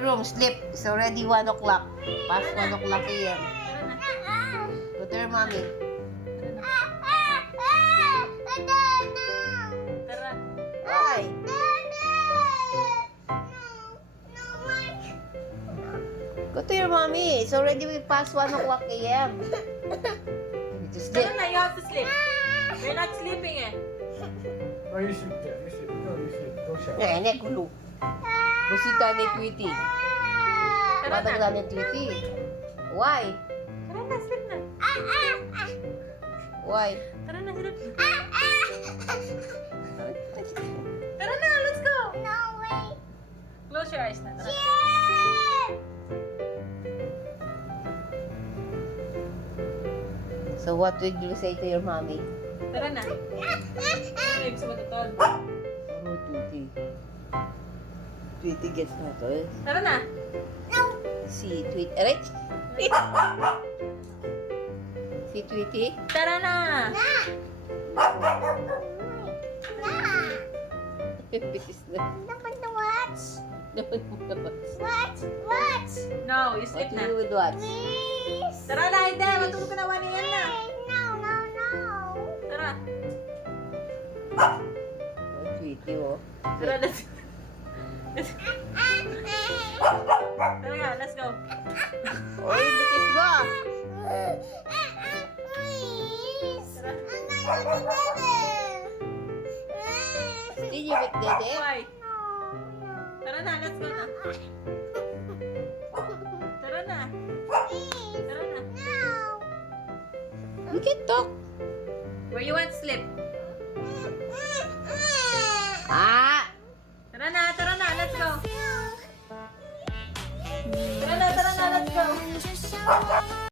Room, sleep. It's already 1 o'clock. Past 1 o'clock a.m. Go to your mommy. Tara. Why? Go to your mommy. It's already past 1 o'clock a.m. You need to sleep. Tara na, you have to sleep. You're not sleeping eh. Oh, you sleep there. You sleep. Go, you sleep. Go shower. Nenek dulu. Busita ni Tweety. Tara Patag na. na ni Tweety. Why? Tara na, sleep na. Why? Tara na, sleep na. Tara na, let's go. Close your eyes na. Tara. So what would you say to your mommy? Tara na. Ano yung gusto mo tutol? Oh, Tweety. Tweety gets noodles. Tara na. Si Tweety. Aray! Si Tweety? Tara na. Bitis na. Naman mo watch. No, you What sleep do na. you would watch? Tara na, hindi. Matulog ka na, 1 a.m. na. Tara. Oh, Tweety, oh. Tara, let's go. Tara nga, let's go. Oy, bitis ba? Did you with Dede? Why? Tara na, let's go na. Tara na. Tara na. We can talk. Where you want to sleep? Ah! Tara na, let's go. Tara na, let's go.